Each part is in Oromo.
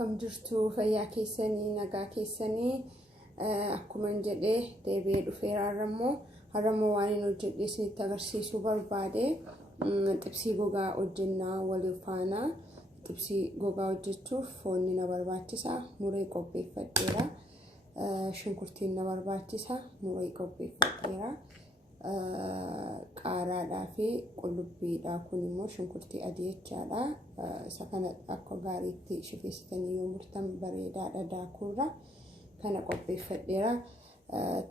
akkam jirtu fayyaa keessanii nagaa keessanii akkuma jedhee deebi'ee dhufeerarrammoo harrammoo waan inni hojjedhe isinitti agarsiisuu barbaade xibsii gogaa hojjennaa waliin faana xibsii gogaa hojjechuuf foonni na barbaachisa muree qopheeffadheera shunkurtiin na barbaachisa muree qopheeffadheera qaaraadhaa fi qullubbiidhaa kun immoo shunkurtii adii jechaadha isa kana akka gaariitti shifeessitanii yoo murtan bareedaadha daakuurra kana qopheeffadheera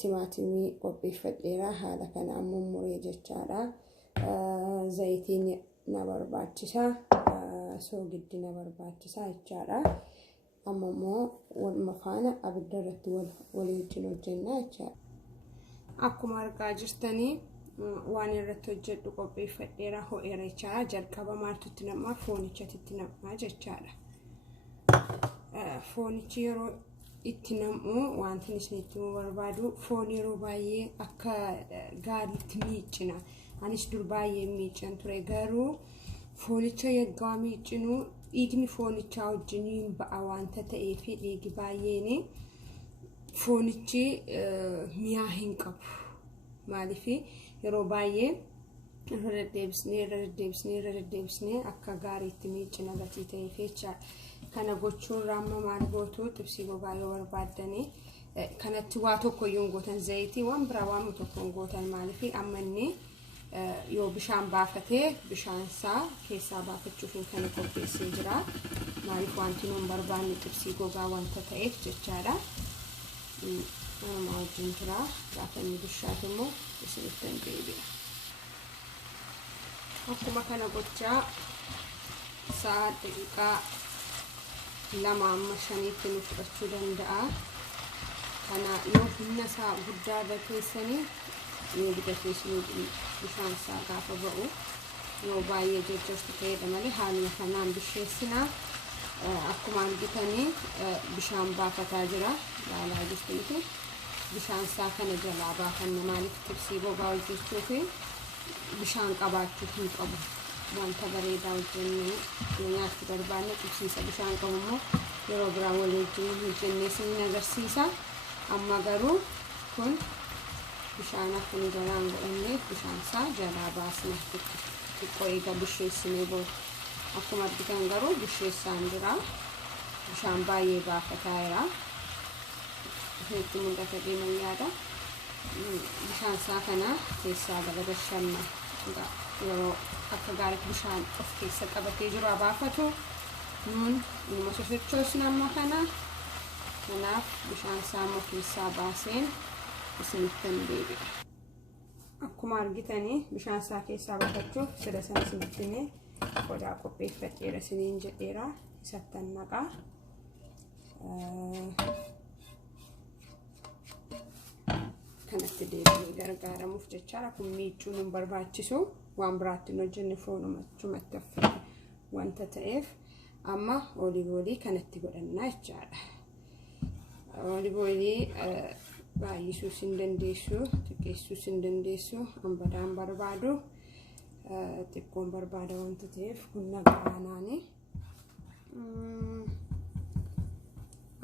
timaatimii qopheeffadheera haala kana ammoo muree jechaadha zayitiin na barbaachisa soogiddi na barbaachisa jechaadha ammoo waluma faana abidda irratti waliin hojjennaa jechaadha akkuma argaa jirtanii waan irratti hojjedhu qopheeffadheera ho'eera jechaadha jalqaba maaltutti namaa foonichatti namaa jechaadha foonichi yeroo itti namu wanti isinitti barbaadu foon yeroo baay'ee akka gaariitti miicina anis dur baay'ee miican ture garuu foonicha yaggaa miicinu dhiigni foonichaa wajjiniin ba'a wanta ta'eef dhiigi baay'een foonichi miyaa hin qabu maaliif yeroo baay'ee irra deebisnee akka gaariitti miicina gatii ta'eef jecha kana gochuun raamma maal gootu xibsii gogaa yoo barbaadanii kanatti waa tokko yoo gootan zayitii waan biraa waan tokko gootan maaliif ammanni yoo bishaan baafatee bishaan isaa keessaa baafachuuf kan qopheessee jira maaliif wanti nuun barbaanne xibsii gogaa wanta ta'eef jechaadha wajjin jira gaafanii bishaat immoo isinittan deebi'a akkuma kana gochaa sa'a daqiiqaa 2-5 nu fudhachuu danda'a kana yoo humna isaa guddaa irra keessanii yoo bidateessanii bishaan isaa gaafa ba'u yoo baay'ee jajjabdu ta'edha malee haaluma kanaan bisheessinaa akkuma argitanii bishaan baafataa jira ilaalaa jirtuuti bishaan isaa kana jalaa baafanne maaliif xibsii gogaa hojjechuuf bishaan qabaachuu hin qabu wanta bareedaa hojjennee nyaachuu barbaanne xibsiisa bishaan qabu immoo yeroo biraa waliin hojjennee isin agarsiisa amma garuu kun bishaan akkuma jalaan godhannee bishaan isaa jalaa baasne xiqqoo eega bisheessinee booda akkuma argitan garuu bisheessaan jira bishaan baay'ee baafataa jira hedduu mul'ata deeman yaada bishaan isaa kana keessaa galagashanna yeroo akka gaariitti bishaan of keessa qabatee jiru abaafatu nuun inuma sosochoosna amma kana kanaaf bishaan isaa immoo keessaa baaseen isinittan deebi'a akkuma argitanii bishaan isaa keessaa baafachuuf sida sana isinittinee qodaa qopheeffadheera isiniin jedheera isattan naqaa kanatti deebi'ee gargaaramuuf jechaadha kun miiccuu nun barbaachisu waan biraatti hin hojjenne foonumachumatti affeera wanta ta'eef amma oliivoolii kanatti godhannaa jechaadha oliivoolii baay'isuus hin dandeessu xiqqeessuus hin dandeessu hambadaan barbaadu xiqqoon barbaada wanta ta'eef kun nagaanaani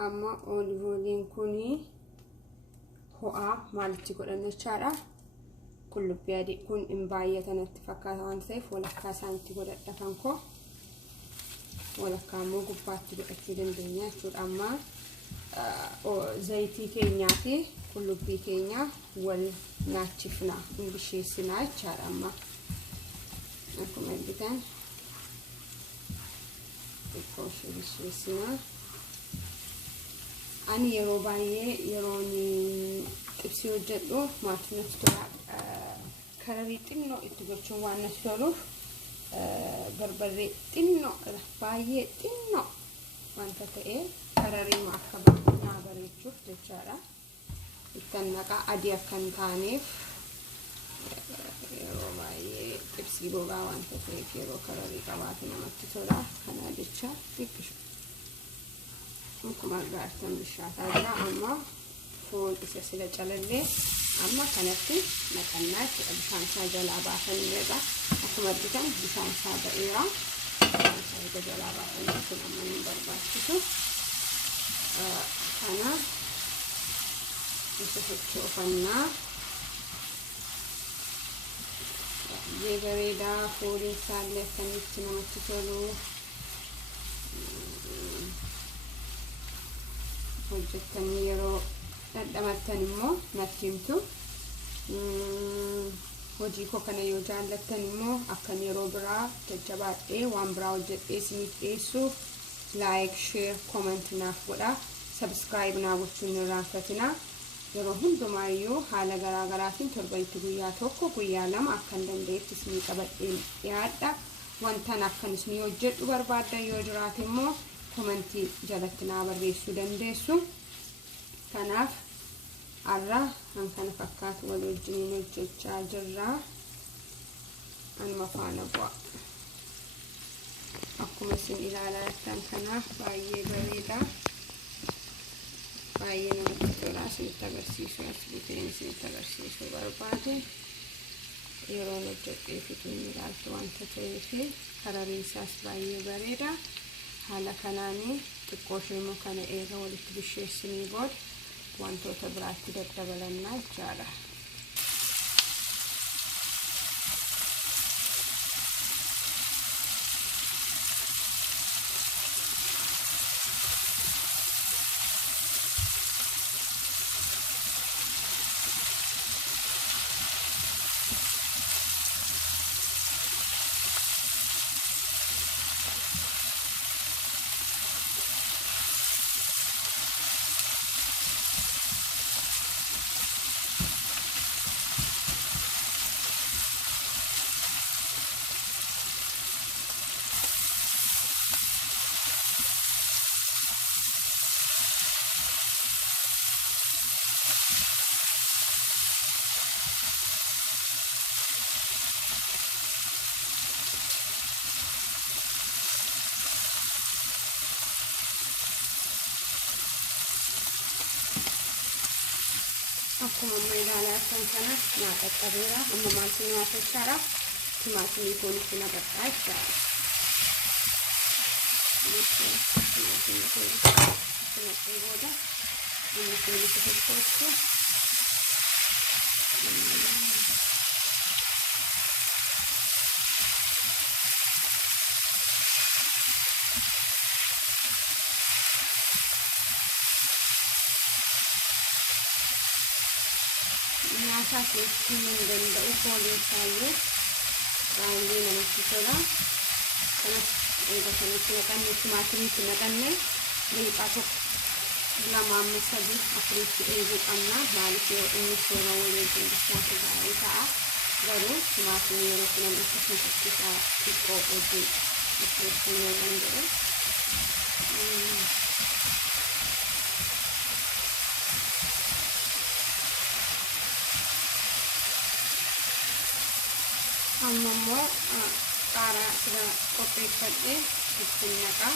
amma oliivooliin kuni ho'aa maalitti godhanna jechaadha qullubbii adii kun hin baay'atanatti fakkaata wanta ta'eef walakkaa isaanitti godhadha kan koo walakkaa immoo gubbaatti godhachuu dandeenya jechuudha amma zayitii keenyaa fi qullubbii keenya wal nyaachifna hin bisheessinaa jechaadha amma akkuma argitan xiqqoo ishee bisheessinaa ani yeroo baay'ee yeroon xibsii hojjedhu maaltu natti tola kararii xinnoo itti gochuun waan natti toluuf barbarree xinnoo baay'ee xinnoo wanta ta'e kararii akka bareechuuf jechaadha ittan naqaa adii akka hin taaneef yeroo baay'ee xibsii gogaa wanta ta'eef yeroo kararii qabaate namatti tola kana jecha xiqqishu akkuma argitan bishaataa jira amma foon isa sila calallee amma kanatti naqannaa jechuudha bishaan isaa jalaa baafanneerra akkuma argitan bishaan isaa ba'eera bishaan isaa jalaa baafannee kun amma hin barbaachisu kana isa sochoofannaa. Baay'ee bareedaa, fooliin isaallee akkamitti namatti tolu. Hojjettanii yeroo dadhabattan immoo natti himtu. Hojii koo kana yoo jaallattan immoo akkan yeroo biraa jajjabaadhee waan biraa hojjedhee isiniif dhiyeessuuf like, share, comment naaf godhaa. Subscribe naa gochuun hin irraanfatinaa. Yeroo hundumaayyuu haala garaa garaatiin torbanitti guyyaa tokko guyyaa lama akkan dandeetti isinii qabadhee dhiyaadha. Wantan akkan isinii hojjedhu barbaaddan yoo jiraate immoo commentii jalatti naa barreessuu dandeessu. Kanaaf har'a kana fakkaatu wal wajjin hojjechaa jirra. Anuma faana bu'a. Akkuma isin ilaalaa jirtan kanaaf baay'ee bareeda. Baay'ee namatti tola. Isinitti agarsiisu asliitiin isinitti agarsiisuu barbaade. Yeroo hojjedhee fituu ilaaltu wanta ta'eef karariin isaas baay'ee bareeda. Haala kanaanii xiqqoo ishee kana eega walitti bisheessinii booda wantoota biraatti daddabalannaa jechaadha. Akkuma amma ilaalaa jirtan kana nyaata qabeera. Amma maaltu nyaata jechaadha. Timaatimii foon itti naqadhaa jechaadha. Timaatimii foon itti naqee booda inni foon itti sochoostu. Nyaata keessatti hin danda'u fooliin isaayyuu baay'ee namatti tola. Kanas eega kanatti naqannee timaatimiitti naqannee liiqaa tokko lama amma sadii afuritti eeguu qabna. Maaliif yoo innis yeroo waliin bishaatu gaarii ta'a. Garuu timaatimii yeroo filan akkasuma fakkiisaa xiqqoo wajjin itti yoo danda'e. Amma immoo qaaraa sira qopheeffadhee ittiin naqa.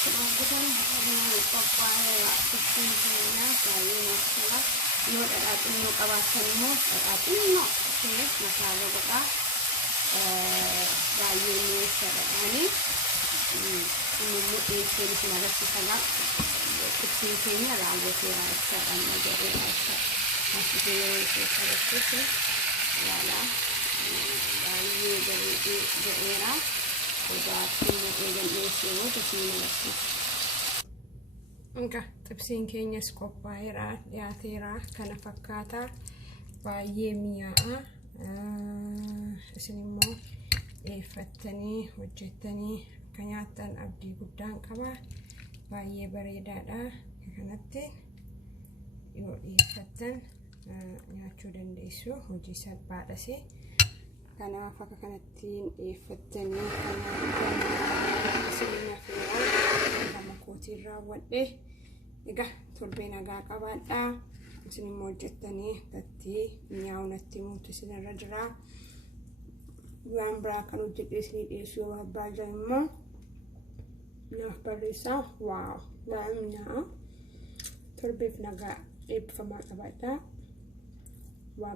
Kemudian pokoknya kesimpulannya saya masalah yo ada tinu kawasanmu ada tinu oke masalah kita bayu ini ini ini sebenarnya kita kesimpulannya lalu kita akan menjadi masih itu ya bayu dari daerah udah punya organisasi itu sih. Enggak, tipsiin keenyas qophaa'eera dhiyaateera kana fakkaata baay'ee mi'aa'a isin immoo dhiyeeffattanii hojjettanii akka nyaattan abdii guddaan qaba baay'ee bareedaadha kanatti yoo dhiyeeffattan nyaachuu dandeessu hojii salphaadhas kanaaf akka kanatti dhiyeeffattanii kan nyaattan isin raawwadhe egaa torbee nagaa qabaadhaa isin immoo hojjettanii tatti nyaawunatti muutu isinirra jira waan biraa kan hojjedhe isinii dhiyeessuu yoo barbaadan immoo naaf barreessaa waaw waan nyaa torbeef nagaa eebbifamaa qabaadhaa